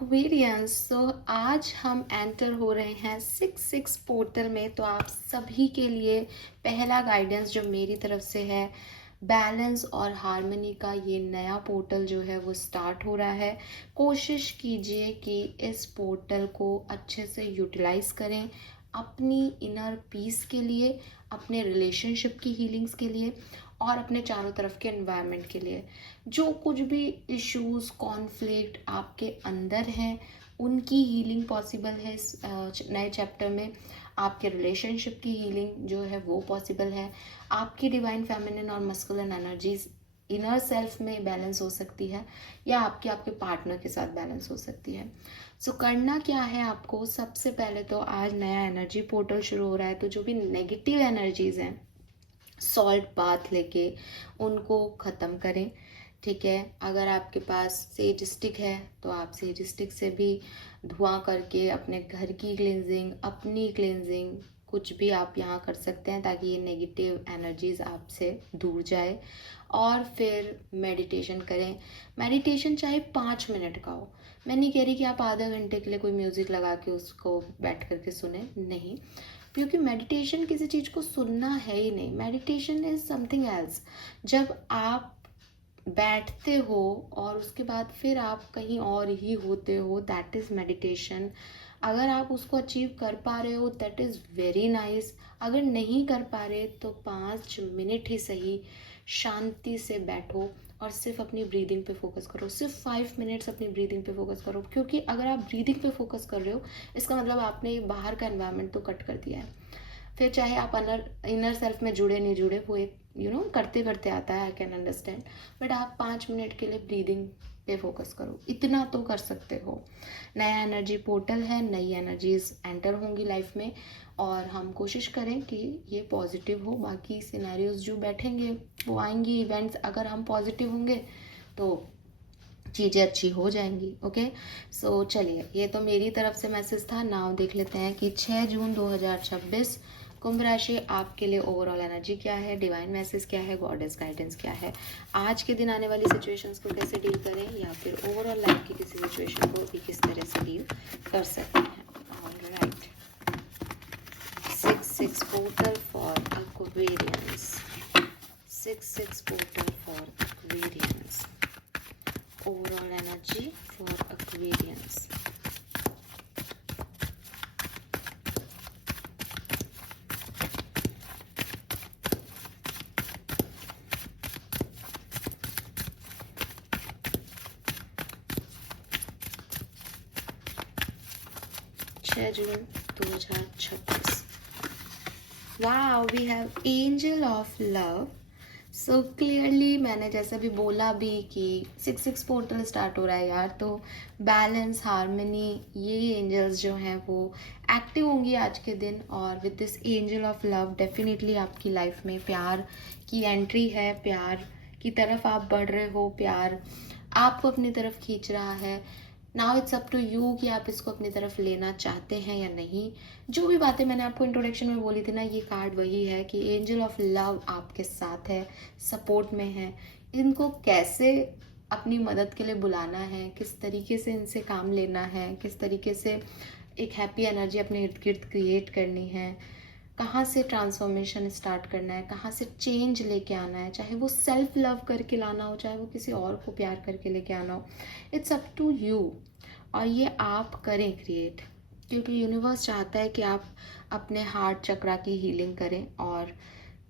Aquarians. तो आज हम एंटर हो रहे हैं 6-6 पोर्टल में। तो आप सभी के लिए पहला गाइडेंस जो मेरी तरफ से है, बैलेंस और हार्मनी का ये नया पोर्टल जो है वो स्टार्ट हो रहा है। कोशिश कीजिए कि इस पोर्टल को अच्छे से यूटिलाइज करें अपनी इनर पीस के लिए, अपने रिलेशनशिप की हीलिंग्स के लिए और अपने चारों तरफ के एनवायरनमेंट के लिए। जो कुछ भी इश्यूज कॉन्फ्लिक्ट आपके अंदर हैं उनकी हीलिंग पॉसिबल है इस नए चैप्टर में। आपके रिलेशनशिप की हीलिंग जो है वो पॉसिबल है। आपकी डिवाइन फेमिनिन और मस्कुलिन एनर्जीज इनर सेल्फ में बैलेंस हो सकती है या आपके पार्टनर के साथ बैलेंस हो सकती है। सो करना क्या है आपको, सबसे पहले तो आज नया एनर्जी पोर्टल शुरू हो रहा है। तो जो भी नेगेटिव एनर्जीज हैं सॉल्ट बाथ लेके उनको ख़त्म करें। ठीक है, अगर आपके पास सेज स्टिक है तो आप सेज स्टिक से भी धुआं करके अपने घर की क्लिनजिंग, अपनी क्लिनजिंग कुछ भी आप यहाँ कर सकते हैं ताकि ये नेगेटिव एनर्जीज आपसे दूर जाए। और फिर मेडिटेशन करें। मेडिटेशन चाहे 5 मिनट का हो, मैं नहीं कह रही कि आप आधा घंटे के लिए कोई म्यूज़िक लगा के उसको बैठ करके सुने, नहीं। क्योंकि मेडिटेशन किसी चीज़ को सुनना है ही नहीं, मेडिटेशन इज समथिंग एल्स। जब आप बैठते हो और उसके बाद फिर आप कहीं और ही होते हो, दैट इज़ मेडिटेशन। अगर आप उसको अचीव कर पा रहे हो दैट इज़ वेरी नाइस। अगर नहीं कर पा रहे तो 5 मिनट ही सही शांति से बैठो और सिर्फ अपनी ब्रीदिंग पे फोकस करो। सिर्फ 5 मिनट्स अपनी ब्रीदिंग पे फोकस करो, क्योंकि अगर आप ब्रीदिंग पे फोकस कर रहे हो इसका मतलब आपने बाहर का एनवायरनमेंट तो कट कर दिया है। फिर चाहे आप इनर सेल्फ में जुड़े नहीं जुड़े, वो एक करते करते आता है, आई कैन अंडरस्टैंड। बट आप 5 मिनट के लिए ब्रीदिंग पे फोकस करो, इतना तो कर सकते हो। नया एनर्जी पोर्टल है, नई एनर्जीज एंटर होंगी लाइफ में और हम कोशिश करें कि ये पॉजिटिव हो। बाकी सिनेरियोज जो बैठेंगे वो आएंगी, इवेंट्स अगर हम पॉजिटिव होंगे तो चीज़ें अच्छी हो जाएंगी। ओके, सो चलिए, ये तो मेरी तरफ से मैसेज था। नाउ देख लेते हैं कि 6 जून 2026 कुंभ राशि आपके लिए ओवरऑल एनर्जी क्या है, डिवाइन मैसेज क्या है, गॉडेस गाइडेंस क्या है, आज के दिन आने वाली सिचुएशंस को कैसे डील करें या फिर ओवरऑल लाइफ की किसी सिचुएशन को भी किस तरह से डील कर सकते हैं। Alright, 6-6 portal for Aquarians, 6-6 portal for Aquarians, overall energy for Aquarians. June 2026. Wow, we have Angel of Love. So clearly मैंने जैसे भी बोला भी कि 6-6 पोर्टल स्टार्ट हो रहा है यार, तो बैलेंस, हार्मनी, ये एंजल्स जो हैं वो एक्टिव होंगी आज के दिन। और with this angel of love definitely आपकी लाइफ में प्यार की एंट्री है, प्यार की तरफ आप बढ़ रहे हो, प्यार आपको अपनी तरफ खींच रहा है। Now it's up to you कि आप इसको अपनी तरफ लेना चाहते हैं या नहीं। जो भी बातें मैंने आपको इंट्रोडक्शन में बोली थी ना, ये कार्ड वही है कि एंजल ऑफ लव आपके साथ है, सपोर्ट में है। इनको कैसे अपनी मदद के लिए बुलाना है, किस तरीके से इनसे काम लेना है, किस तरीके से एक हैप्पी एनर्जी अपने इर्द गिर्द क्रिएट करनी है, कहाँ से ट्रांसफॉर्मेशन स्टार्ट करना है, कहाँ से चेंज लेके आना है, चाहे वो सेल्फ लव करके लाना हो, चाहे वो किसी और को प्यार करके लेके आना हो, इट्स अप टू यू। और ये आप करें क्रिएट, क्योंकि यूनिवर्स चाहता है कि आप अपने हार्ट चक्रा की हीलिंग करें। और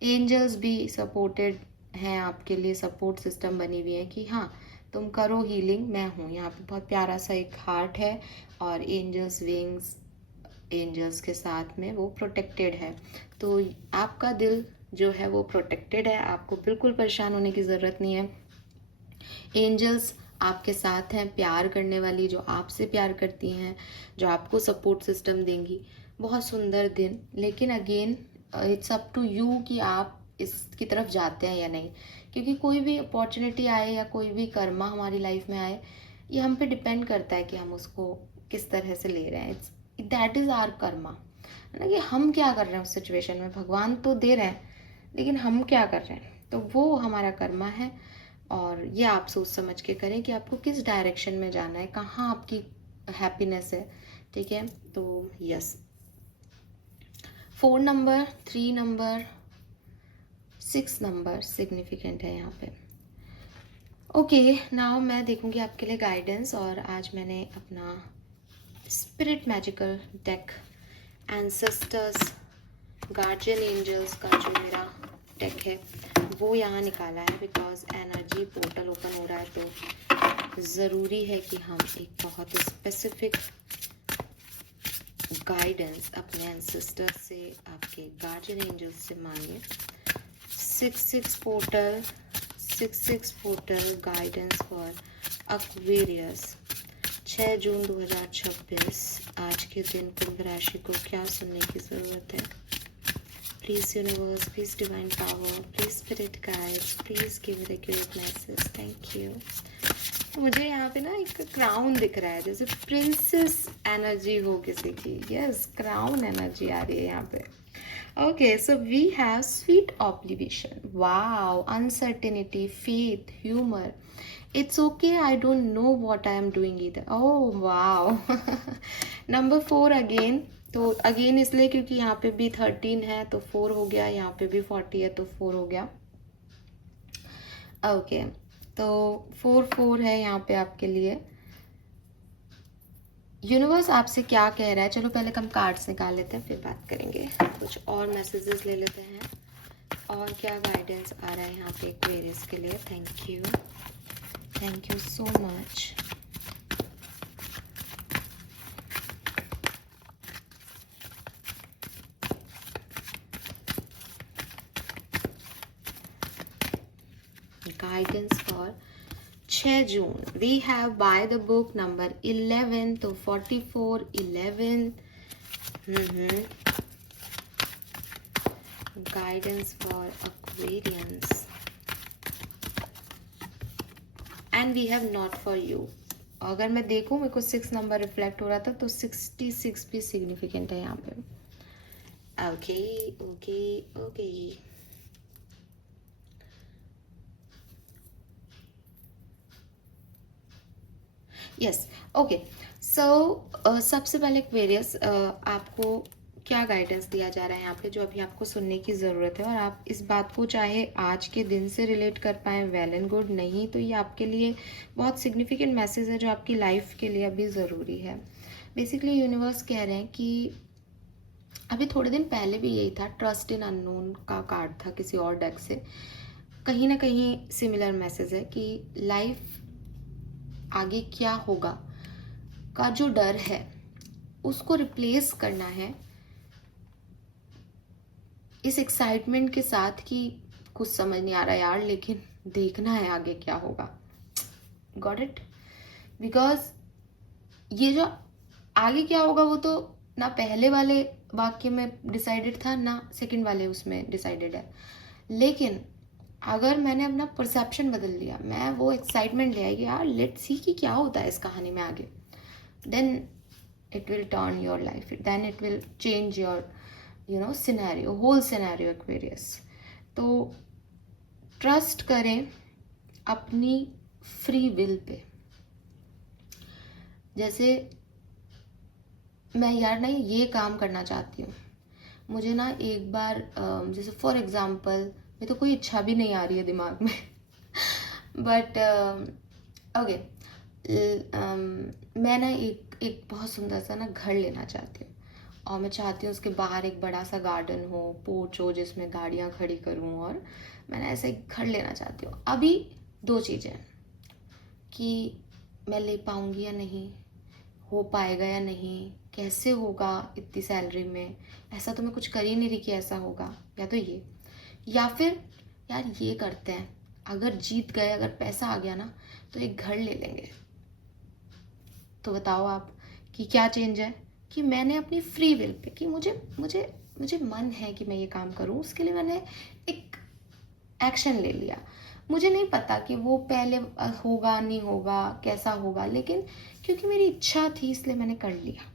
एंजल्स भी सपोर्टेड हैं आपके लिए, सपोर्ट सिस्टम बनी हुई है कि हाँ तुम करो हीलिंग, मैं हूँ यहाँ पे। बहुत प्यारा सा एक हार्ट है और एंजल्स विंग्स, एंजल्स के साथ में वो प्रोटेक्टेड है। तो आपका दिल जो है वो प्रोटेक्टेड है, आपको बिल्कुल परेशान होने की ज़रूरत नहीं है। एंजल्स आपके साथ हैं, प्यार करने वाली, जो आपसे प्यार करती हैं, जो आपको सपोर्ट सिस्टम देंगी। बहुत सुंदर दिन, लेकिन again it's up to you कि आप इसकी तरफ जाते हैं या नहीं। क्योंकि कोई भी अपॉर्चुनिटी आए या कोई भी कर्मा हमारी लाइफ में आए, ये हम पे डिपेंड करता है कि हम उसको किस तरह से ले रहे हैं। It's that is our karma, है ना, कि हम क्या कर रहे हैं उस सिचुएशन में। भगवान तो दे रहे हैं लेकिन हम क्या कर रहे हैं, तो वो हमारा कर्मा है। और ये आप सोच समझ के करें कि आपको किस डायरेक्शन में जाना है, कहाँ आपकी हैप्पीनेस है, ठीक है। तो yes, 4 number, 3 number, 6 number significant है यहाँ पे। ओके, नाउ मैं देखूँगी आपके लिए गाइडेंस, और आज मैंने अपना spirit magical deck ancestors guardian angels का जो मेरा डेक है वो यहाँ निकाला है, बिकॉज एनर्जी पोर्टल ओपन हो रहा है, तो ज़रूरी है कि हम एक बहुत स्पेसिफिक गाइडेंस अपने एंसेस्टर से, आपके गार्जियन एंजल्स से मांगे। 6-6 portal, 6-6 portal guidance for Aquarius, 6 जून 2026। आज के दिन कुंभ राशि को क्या सुनने की ज़रूरत है? Please universe, please divine power, please spirit guides, please give me the accurate message, thank you. तो मुझे यहाँ पे ना एक क्राउन दिख रहा है, जैसे प्रिंसेस एनर्जी हो किसी की। यस, क्राउन एनर्जी आ रही है यहाँ पे। Okay, so we have sweet oblivion, wow, uncertainty, faith, humour, it's okay, I don't know what I am doing इधर, ओह वाओ। नंबर 4 अगेन, तो अगेन इसलिए क्योंकि यहाँ पे भी 13 है तो 4 हो गया, यहाँ पे भी 40 है तो 4 हो गया। ओके, तो 4-4 है यहाँ पे आपके लिए। यूनिवर्स आपसे क्या कह रहा है? चलो पहले हम कार्ड्स निकाल लेते हैं, फिर बात करेंगे। कुछ और मैसेजेस ले लेते हैं, और क्या गाइडेंस आ रहा है यहाँ पे एक्वेरियस के लिए। Thank you so much. Guidance for 6 June, we have by the book number 11, तो 44, 11। Guidance for Aquarians, and we have not for you. अगर मैं देखूं, मेरे को 6 नंबर रिफ्लेक्ट हो रहा था, तो 66 भी सिग्निफिकेंट है यहाँ पे। Okay okay okay, yes, okay. So सबसे पहले एक्वेरियस, आपको क्या गाइडेंस दिया जा रहा है यहाँ पे, जो अभी आपको सुनने की ज़रूरत है, और आप इस बात को चाहे आज के दिन से रिलेट कर पाएँ, वेल एंड गुड, नहीं तो ये आपके लिए बहुत सिग्निफिकेंट मैसेज है जो आपकी लाइफ के लिए अभी ज़रूरी है। बेसिकली यूनिवर्स कह रहे हैं कि अभी थोड़े दिन पहले भी यही था, ट्रस्ट इन अननोन का कार्ड था किसी और डेक से, कहीं ना कहीं सिमिलर मैसेज है कि लाइफ आगे क्या होगा का जो डर है उसको रिप्लेस करना है इस एक्साइटमेंट के साथ कि कुछ समझ नहीं आ रहा यार, लेकिन देखना है आगे क्या होगा। Got it? बिकॉज ये जो आगे क्या होगा वो तो ना पहले वाले वाक्य में डिसाइडेड था, ना सेकंड वाले उसमें डिसाइडेड है, लेकिन अगर मैंने अपना परसेप्शन बदल लिया, मैं वो एक्साइटमेंट ले आई कि यार लेट्स सी कि क्या होता है इस कहानी में आगे, then it will turn your life, then it will change your scenario, whole scenario Aquarius. तो ट्रस्ट करें अपनी फ्री विल पे। जैसे मैं यार नहीं ये काम करना चाहती हूँ, मुझे ना एक बार जैसे फॉर एग्जांपल मैं तो कोई इच्छा भी नहीं आ रही है दिमाग में बट ओके, मैं ना एक बहुत सुंदर सा ना घर लेना चाहती हूँ, और मैं चाहती हूँ उसके बाहर एक बड़ा सा गार्डन हो, पोर्च हो जिसमें गाड़ियाँ खड़ी करूँ, और मैंने ऐसा एक घर लेना चाहती हूँ। अभी 2 चीज़ें कि मैं ले पाऊँगी या नहीं, हो पाएगा या नहीं, कैसे होगा इतनी सैलरी में, ऐसा तो मैं कुछ कर ही नहीं रही कि ऐसा होगा, या तो ये, या फिर यार ये करते हैं, अगर जीत गए, अगर पैसा आ गया ना तो एक घर ले लेंगे। तो बताओ आप कि क्या चेंज है कि मैंने अपनी फ्री विल पे कि मुझे मुझे मुझे मन है कि मैं ये काम करूं, उसके लिए मैंने एक एक्शन ले लिया। मुझे नहीं पता कि वो पहले होगा नहीं होगा, कैसा होगा, लेकिन क्योंकि मेरी इच्छा थी इसलिए मैंने कर लिया।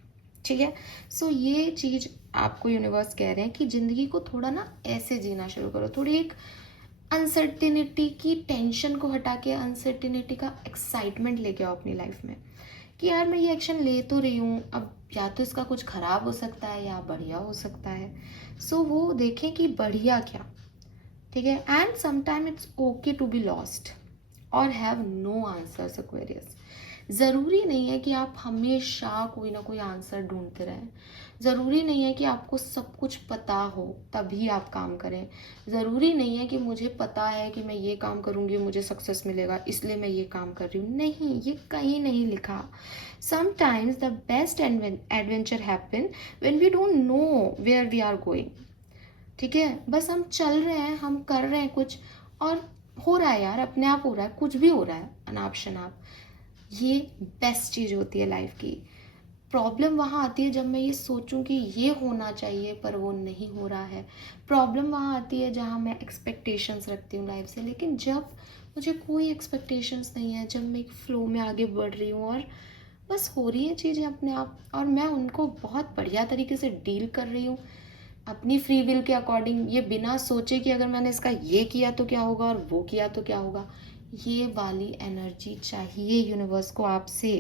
ठीक है, सो ये चीज़ आपको यूनिवर्स कह रहे हैं कि ज़िंदगी को थोड़ा ना ऐसे जीना शुरू करो, थोड़ी एक अनसर्टिनिटी की टेंशन को हटा के अनसर्टिनिटी का एक्साइटमेंट लेके आओ अपनी लाइफ में, कि यार मैं ये एक्शन ले तो रही हूँ, अब या तो इसका कुछ ख़राब हो सकता है या बढ़िया हो सकता है। सो वो देखें कि बढ़िया क्या, ठीक है। And sometime it's okay to be lost और हैव नो आंसर्स एक्वेरियस। ज़रूरी नहीं है कि आप हमेशा कोई ना कोई आंसर ढूंढते रहें। ज़रूरी नहीं है कि आपको सब कुछ पता हो तभी आप काम करें। ज़रूरी नहीं है कि मुझे पता है कि मैं ये काम करूँगी मुझे सक्सेस मिलेगा इसलिए मैं ये काम कर रही हूँ। नहीं, ये कहीं नहीं लिखा। Sometimes the best adventure happen when we don't know where we are going, ठीक है। बस हम चल रहे हैं, हम कर रहे हैं कुछ और हो रहा है यार, अपने आप हो रहा है, कुछ भी हो रहा है अनाप शनाप। ये बेस्ट चीज़ होती है लाइफ की। प्रॉब्लम वहाँ आती है जब मैं ये सोचूं कि ये होना चाहिए पर वो नहीं हो रहा है। प्रॉब्लम वहाँ आती है जहाँ मैं एक्सपेक्टेशंस रखती हूँ लाइफ से, लेकिन जब मुझे कोई एक्सपेक्टेशंस नहीं है, जब मैं एक फ्लो में आगे बढ़ रही हूँ और बस हो रही है चीज़ें अपने आप और मैं उनको बहुत बढ़िया तरीके से डील कर रही हूँ अपनी फ्री विल के अकॉर्डिंग, ये बिना सोचे कि अगर मैंने इसका ये किया तो क्या होगा और वो किया तो क्या होगा। ये वाली एनर्जी चाहिए यूनिवर्स को आपसे।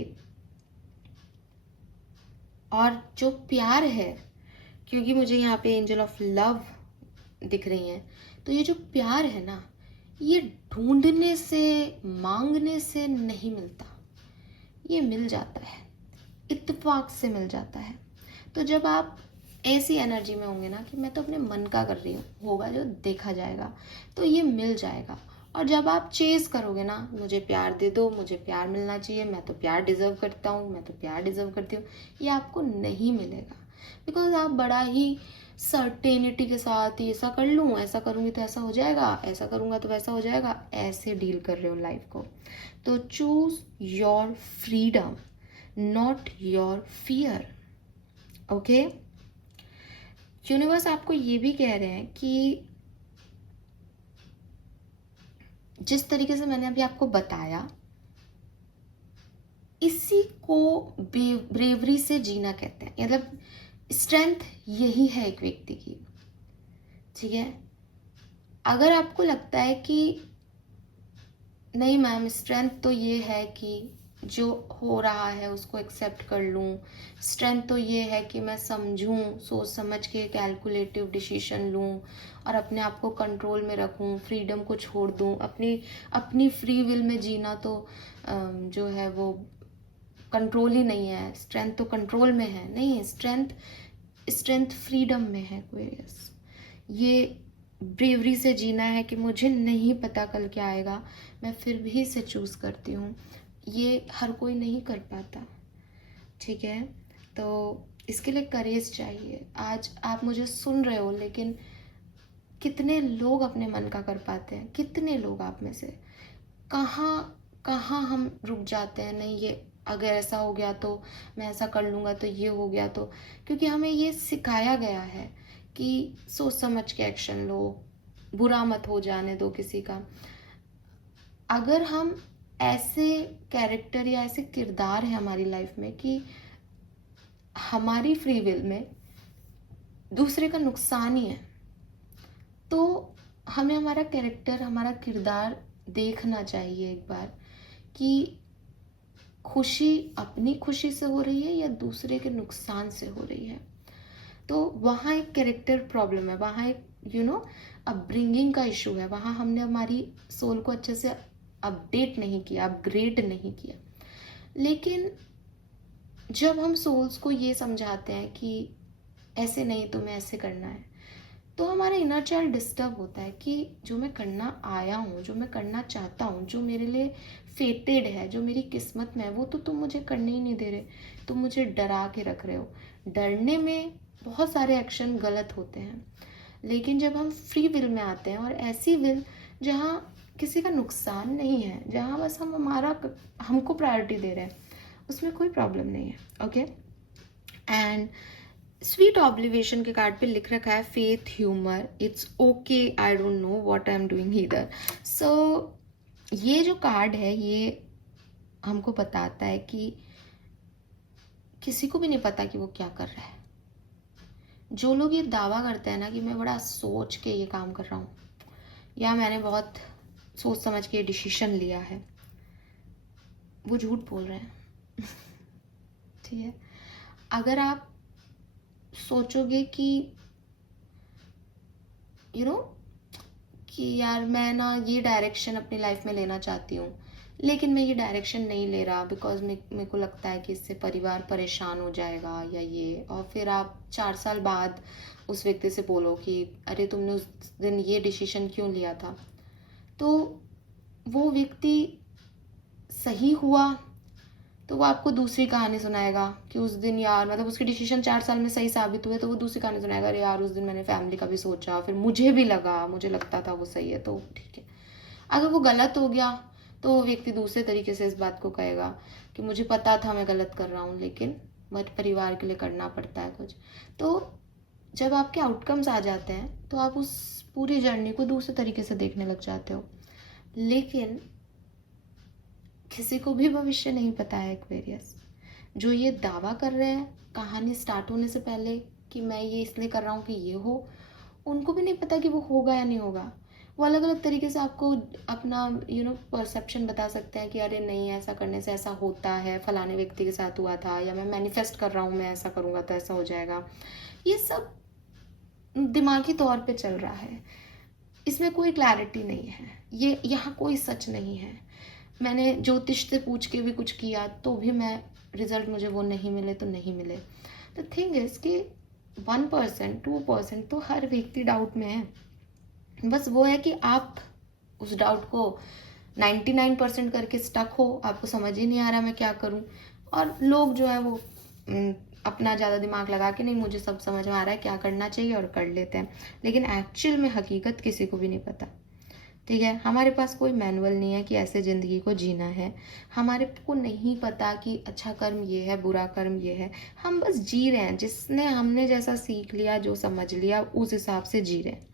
और जो प्यार है, क्योंकि मुझे यहाँ पे एंजल ऑफ लव दिख रही हैं, तो ये जो प्यार है ना, ये ढूंढने से मांगने से नहीं मिलता, ये मिल जाता है, इत्तेफाक से मिल जाता है। तो जब आप ऐसी एनर्जी में होंगे ना कि मैं तो अपने मन का कर रही हूँ, होगा जो देखा जाएगा, तो ये मिल जाएगा। और जब आप चेज करोगे ना, मुझे प्यार दे दो, मुझे प्यार मिलना चाहिए, मैं तो प्यार डिजर्व करता हूँ, मैं तो प्यार डिजर्व करती हूँ, ये आपको नहीं मिलेगा। बिकॉज आप बड़ा ही सर्टेनिटी के साथ ऐसा कर लूँ, ऐसा करूँगी तो ऐसा हो जाएगा, ऐसा करूँगा तो वैसा हो जाएगा, ऐसे डील कर रहे हो लाइफ को। तो choose your freedom, not your fear. Okay, universe आपको ये भी कह रहे हैं कि जिस तरीके से मैंने अभी आपको बताया, इसी को ब्रेवरी से जीना कहते हैं। मतलब स्ट्रेंथ यही है एक व्यक्ति की, ठीक है। अगर आपको लगता है कि नहीं मैम, स्ट्रेंथ तो ये है कि जो हो रहा है उसको एक्सेप्ट कर लूँ, स्ट्रेंथ तो ये है कि मैं समझूँ, सोच समझ के कैलकुलेटिव डिसीजन लूँ और अपने आप को कंट्रोल में रखूँ, फ्रीडम को छोड़ दूँ, अपनी अपनी फ्री विल में जीना तो जो है वो कंट्रोल ही नहीं है, स्ट्रेंथ तो कंट्रोल में है। नहीं, स्ट्रेंथ फ्रीडम में है एक्वेरियस। ये ब्रेवरी से जीना है कि मुझे नहीं पता कल क्या आएगा, मैं फिर भी इसे चूज़ करती हूँ। ये हर कोई नहीं कर पाता, ठीक है। तो इसके लिए करेज चाहिए। आज आप मुझे सुन रहे हो, लेकिन कितने लोग अपने मन का कर पाते हैं? कितने लोग आप में से? कहाँ कहाँ हम रुक जाते हैं, नहीं ये अगर ऐसा हो गया तो मैं ऐसा कर लूँगा, तो ये हो गया तो, क्योंकि हमें ये सिखाया गया है कि सोच समझ के एक्शन लो, बुरा मत हो जाने दो किसी का। अगर हम ऐसे कैरेक्टर या ऐसे किरदार है हमारी लाइफ में कि हमारी फ्री विल में दूसरे का नुकसान ही है, तो हमें हमारा कैरेक्टर, हमारा किरदार देखना चाहिए एक बार कि खुशी अपनी खुशी से हो रही है या दूसरे के नुकसान से हो रही है। तो वहाँ एक कैरेक्टर प्रॉब्लम है, वहाँ एक अपब्रिंगिंग का इशू है, वहाँ हमने हमारी सोल को अच्छे से अपडेट नहीं किया, अपग्रेड नहीं किया। लेकिन जब हम सोल्स को ये समझाते हैं कि ऐसे नहीं, तुम्हें ऐसे करना है, तो हमारा इनर चाइल्ड डिस्टर्ब होता है कि जो मैं करना आया हूँ, जो मैं करना चाहता हूँ, जो मेरे लिए फेटेड है, जो मेरी किस्मत में है, वो तो तुम मुझे करने ही नहीं दे रहे, तुम मुझे डरा के रख रहे हो। डरने में बहुत सारे एक्शन गलत होते हैं, लेकिन जब हम फ्री विल में आते हैं और ऐसी विल जहाँ किसी का नुकसान नहीं है, जहाँ बस हमको प्रायोरिटी दे रहे हैं, उसमें कोई प्रॉब्लम नहीं है। ओके, एंड स्वीट ऑब्लिवेशन के कार्ड पे लिख रखा है faith, humour, it's okay, I don't know what I am doing either. So ये जो कार्ड है ये हमको बताता है कि किसी को भी नहीं पता कि वो क्या कर रहा है। जो लोग ये दावा करते हैं ना कि मैं बड़ा सोच के ये काम कर रहा हूँ या मैंने बहुत सोच समझ के डिसीजन लिया है, वो झूठ बोल रहे हैं। ठीक है। अगर आप सोचोगे कि यू नो कि यार मैं ना ये डायरेक्शन अपनी लाइफ में लेना चाहती हूँ, लेकिन मैं ये डायरेक्शन नहीं ले रहा बिकॉज मेरे को लगता है कि इससे परिवार परेशान हो जाएगा या ये, और फिर आप 4 साल बाद उस व्यक्ति से बोलो कि अरे तुमने उस दिन ये डिसीजन क्यों लिया था, तो वो व्यक्ति सही हुआ तो वो आपको दूसरी कहानी सुनाएगा कि उस दिन यार, मतलब उसके डिसीजन 4 साल में सही साबित हुए तो वो दूसरी कहानी सुनाएगा, अरे यार उस दिन मैंने फैमिली का भी सोचा, फिर मुझे भी लगा, मुझे लगता था वो सही है तो ठीक है। अगर वो गलत हो गया तो वो व्यक्ति दूसरे तरीके से इस बात को कहेगा कि मुझे पता था मैं गलत कर रहा हूँ, लेकिन बट परिवार के लिए करना पड़ता है कुछ। तो जब आपके आउटकम्स आ जाते हैं तो आप उस पूरी जर्नी को दूसरे तरीके से देखने लग जाते हो। लेकिन किसी को भी भविष्य नहीं पता है एक्वेरियस। जो ये दावा कर रहे हैं कहानी स्टार्ट होने से पहले कि मैं ये इसलिए कर रहा हूँ कि ये हो, उनको भी नहीं पता कि वो होगा या नहीं होगा। वो अलग अलग तरीके से आपको अपना परसेप्शन बता सकते हैं कि अरे नहीं, ऐसा करने से ऐसा होता है, फलाने व्यक्ति के साथ हुआ था, या मैं मैनिफेस्ट कर रहा हूँ मैं ऐसा करूँगा तो ऐसा हो जाएगा। ये सब दिमागी तौर पे चल रहा है, इसमें कोई क्लैरिटी नहीं है, ये यहाँ कोई सच नहीं है। मैंने ज्योतिष से पूछ के भी कुछ किया तो भी मैं रिजल्ट मुझे वो नहीं मिले तो नहीं मिले। द थिंग इज कि 1% 2% तो हर व्यक्ति डाउट में है। बस वो है कि आप उस डाउट को 99% करके स्टक हो, आपको समझ ही नहीं आ रहा मैं क्या करूं, और लोग जो है वो अपना ज़्यादा दिमाग लगा के नहीं मुझे सब समझ में आ रहा है क्या करना चाहिए और कर लेते हैं, लेकिन एक्चुअल में हकीकत किसी को भी नहीं पता। ठीक है, हमारे पास कोई मैनुअल नहीं है कि ऐसे ज़िंदगी को जीना है, हमारे को नहीं पता कि अच्छा कर्म ये है बुरा कर्म ये है, हम बस जी रहे हैं, जिसने हमने जैसा सीख लिया जो समझ लिया उस हिसाब से जी रहे हैं।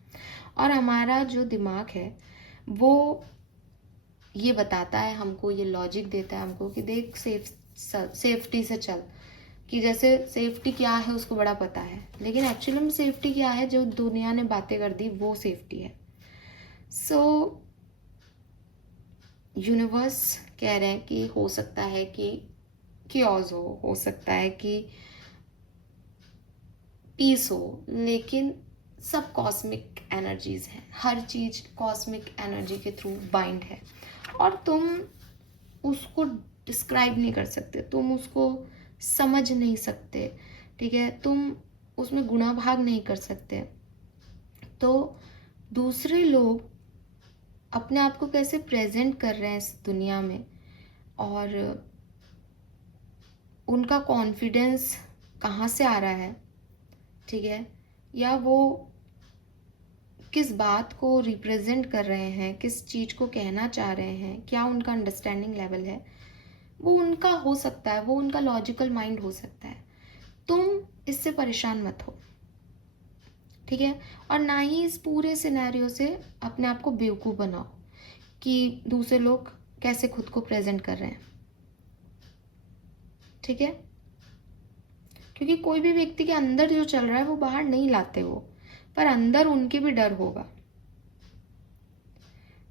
और हमारा जो दिमाग है वो ये बताता है हमको, ये लॉजिक देता है हमको कि देख सेफ्टी से चल, कि जैसे सेफ्टी क्या है उसको बड़ा पता है, लेकिन एक्चुअली में सेफ्टी क्या है जो दुनिया ने बातें कर दी वो सेफ्टी है। सो यूनिवर्स कह रहे हैं कि हो सकता है कि क्योज हो सकता है कि पीस हो, लेकिन सब कॉस्मिक एनर्जीज हैं, हर चीज कॉस्मिक एनर्जी के थ्रू बाइंड है, और तुम उसको डिस्क्राइब नहीं कर सकते, तुम उसको समझ नहीं सकते, ठीक है, तुम उसमें गुणा भाग नहीं कर सकते। तो दूसरे लोग अपने आप को कैसे प्रेजेंट कर रहे हैं इस दुनिया में, और उनका कॉन्फिडेंस कहाँ से आ रहा है, ठीक है, या वो किस बात को रिप्रेजेंट कर रहे हैं, किस चीज़ को कहना चाह रहे हैं, क्या उनका अंडरस्टैंडिंग लेवल है, वो उनका हो सकता है, वो उनका लॉजिकल माइंड हो सकता है। तुम इससे परेशान मत हो, ठीक है, और ना ही इस पूरे सिनेरियो से अपने आप को बेवकूफ़ बनाओ कि दूसरे लोग कैसे खुद को प्रेजेंट कर रहे हैं, ठीक है, क्योंकि कोई भी व्यक्ति के अंदर जो चल रहा है वो बाहर नहीं लाते वो, पर अंदर उनके भी डर होगा।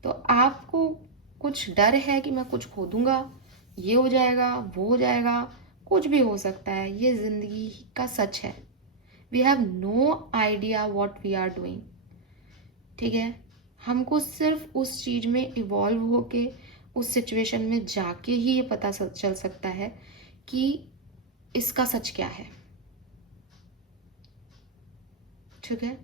तो आपको कुछ डर है कि मैं कुछ खो दूंगा, ये हो जाएगा वो हो जाएगा, कुछ भी हो सकता है, ये जिंदगी का सच है। We have no idea what we are doing, ठीक है, हमको सिर्फ उस चीज में इवॉल्व होके उस सिचुएशन में जाके ही ये पता चल सकता है कि इसका सच क्या है, ठीक है।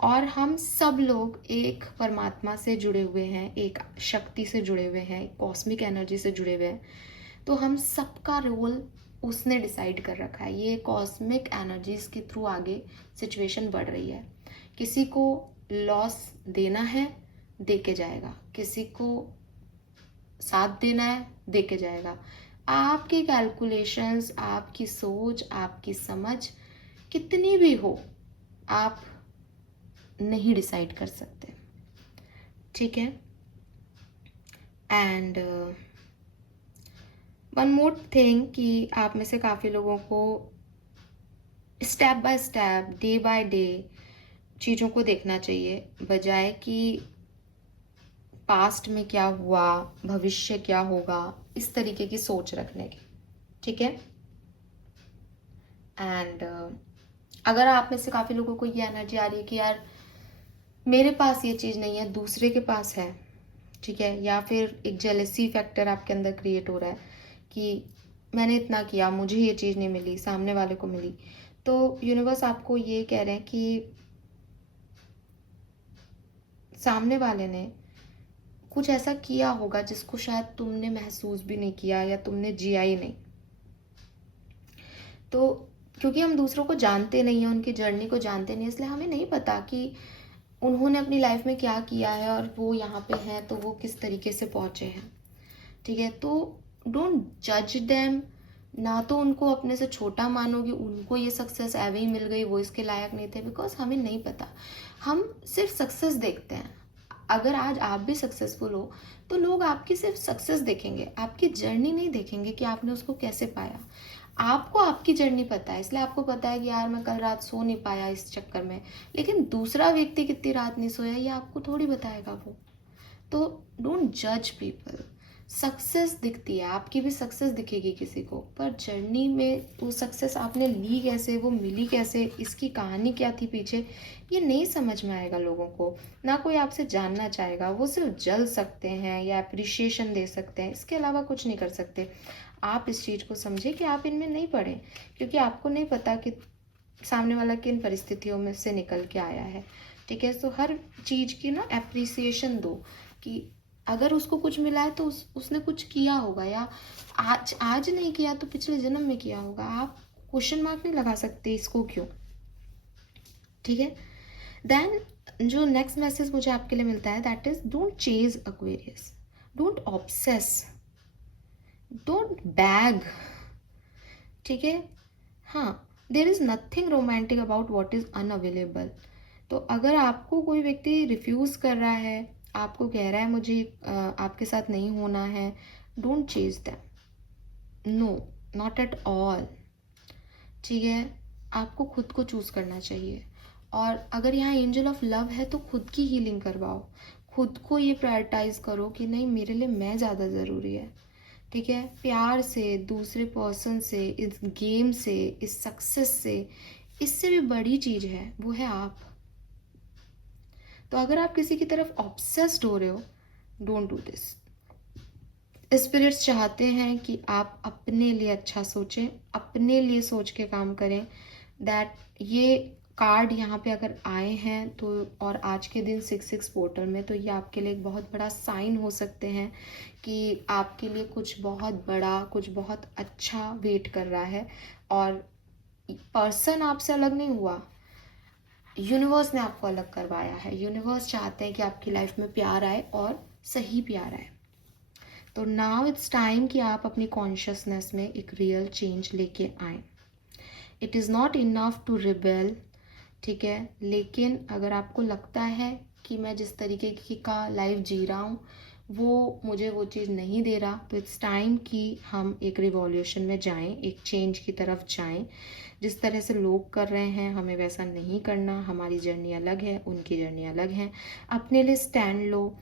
और हम सब लोग एक परमात्मा से जुड़े हुए हैं, एक शक्ति से जुड़े हुए हैं, कॉस्मिक एनर्जी से जुड़े हुए हैं, तो हम सबका रोल उसने डिसाइड कर रखा है। ये कॉस्मिक एनर्जीज के थ्रू आगे सिचुएशन बढ़ रही है। किसी को लॉस देना है दे के जाएगा, किसी को साथ देना है दे के जाएगा। आपकी कैलकुलेशंस, आपकी सोच, आपकी समझ कितनी भी हो, आप नहीं डिसाइड कर सकते, ठीक है। एंड वन मोर थिंग कि आप में से काफ़ी लोगों को step by step, day by day चीज़ों को देखना चाहिए, बजाय कि पास्ट में क्या हुआ भविष्य क्या होगा इस तरीके की सोच रखने की, ठीक है। एंड अगर आप में से काफ़ी लोगों को ये एनर्जी आ रही है कि यार मेरे पास ये चीज़ नहीं है, दूसरे के पास है, ठीक है, या फिर एक जेलसी फैक्टर आपके अंदर क्रिएट हो रहा है कि मैंने इतना किया, मुझे ये चीज़ नहीं मिली, सामने वाले को मिली, तो यूनिवर्स आपको ये कह रहे हैं कि सामने वाले ने कुछ ऐसा किया होगा जिसको शायद तुमने महसूस भी नहीं किया या तुमने जिया ही नहीं। तो क्योंकि हम दूसरों को जानते नहीं हैं, उनकी जर्नी को जानते नहीं, इसलिए हमें नहीं पता कि उन्होंने अपनी लाइफ में क्या किया है और वो यहाँ पे हैं तो वो किस तरीके से पहुँचे हैं, ठीक है। तो डोंट जज देम, ना तो उनको अपने से छोटा मानो कि उनको ये सक्सेस ऐवे ही मिल गई, वो इसके लायक नहीं थे, बिकॉज हमें नहीं पता। हम सिर्फ सक्सेस देखते हैं। अगर आज आप भी सक्सेसफुल हो तो लोग आपकी सिर्फ सक्सेस देखेंगे, आपकी जर्नी नहीं देखेंगे कि आपने उसको कैसे पाया। आपको आपकी जर्नी पता है, इसलिए आपको पता है कि यार मैं कल रात सो नहीं पाया इस चक्कर में, लेकिन दूसरा व्यक्ति कितनी रात नहीं सोया ये आपको थोड़ी बताएगा वो। तो डोंट जज पीपल। सक्सेस दिखती है, आपकी भी सक्सेस दिखेगी किसी को, पर जर्नी में वो सक्सेस आपने ली कैसे, वो मिली कैसे, इसकी कहानी क्या थी पीछे, ये नहीं समझ में आएगा लोगों को। ना कोई आपसे जानना चाहेगा, वो सिर्फ जल सकते हैं या अप्रिशिएशन दे सकते हैं, इसके अलावा कुछ नहीं कर सकते। आप इस चीज़ को समझे कि आप इनमें नहीं पड़े, क्योंकि आपको नहीं पता कि सामने वाला किन परिस्थितियों में से निकल के आया है, ठीक है। तो हर चीज़ की ना एप्रिसिएशन दो कि अगर उसको कुछ मिला है तो उसने कुछ किया होगा, या आज नहीं किया तो पिछले जन्म में किया होगा। आप क्वेश्चन मार्क नहीं लगा सकते इसको क्यों, ठीक है। देन जो नेक्स्ट मैसेज मुझे आपके लिए मिलता है that is don't chase Aquarius, don't obsess, don't bag, ठीक है। हाँ, there is nothing romantic about what is unavailable. तो अगर आपको कोई व्यक्ति रिफ्यूज़ कर रहा है, आपको कह रहा है मुझे आपके साथ नहीं होना है, don't chase them, no, not at all, ठीक है। आपको खुद को चूज़ करना चाहिए। और अगर यहाँ एंजल ऑफ लव है तो खुद की हीलिंग करवाओ, खुद को ये प्रायोरिटाइज करो कि नहीं मेरे लिए मैं ज़्यादा ज़रूरी है, ठीक है। प्यार से, दूसरे पर्सन से, इस गेम से, इस सक्सेस से, इससे भी बड़ी चीज़ है, वो है आप। तो अगर आप किसी की तरफ ऑब्सेस्ड हो रहे हो, डोंट डू दिस। स्पिरिट्स चाहते हैं कि आप अपने लिए अच्छा सोचें, अपने लिए सोच के काम करें। दैट ये कार्ड यहाँ पे अगर आए हैं तो, और आज के दिन 6-6 पोर्टल में, तो ये आपके लिए एक बहुत बड़ा साइन हो सकते हैं कि आपके लिए कुछ बहुत बड़ा, कुछ बहुत अच्छा वेट कर रहा है। और पर्सन आपसे अलग नहीं हुआ, यूनिवर्स ने आपको अलग करवाया है। यूनिवर्स चाहते हैं कि आपकी लाइफ में प्यार आए और सही प्यार आए। तो नाउ इट्स टाइम कि आप अपनी कॉन्शियसनेस में एक रियल चेंज लेके आएँ। It is not enough to rebel, ठीक है, लेकिन अगर आपको लगता है कि मैं जिस तरीके की का लाइफ जी रहा हूँ वो मुझे वो चीज़ नहीं दे रहा, तो इट्स टाइम कि हम एक रिवॉल्यूशन में जाएं, एक चेंज की तरफ जाएं। जिस तरह से लोग कर रहे हैं हमें वैसा नहीं करना, हमारी जर्नी अलग है, उनकी जर्नी अलग है। अपने लिए स्टैंड लो,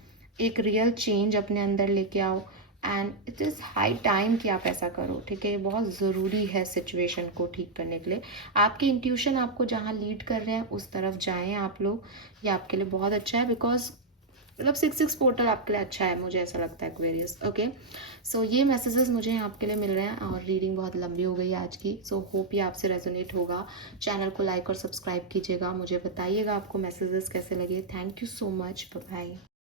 एक रियल चेंज अपने अंदर लेके आओ, and it is high time कि आप ऐसा करो, ठीक है। ये बहुत ज़रूरी है सिचुएशन को ठीक करने के लिए। आपकी इंट्यूशन आपको जहाँ लीड कर रहे हैं उस तरफ जाएं आप लोग, ये आपके लिए बहुत अच्छा है। बिकॉज मतलब 6-6 पोर्टल आपके लिए अच्छा है, मुझे ऐसा लगता है एक्वेरियस। ओके, सो ये मैसेजेस मुझे यहाँ आपके लिए मिल रहे हैं, और रीडिंग बहुत लंबी हो गई आज की। सो होप ये आपसे रेजोनेट होगा। चैनल को लाइक और सब्सक्राइब कीजिएगा, मुझे बताइएगा आपको मैसेजेस कैसे लगे। Thank you so much, bye bye.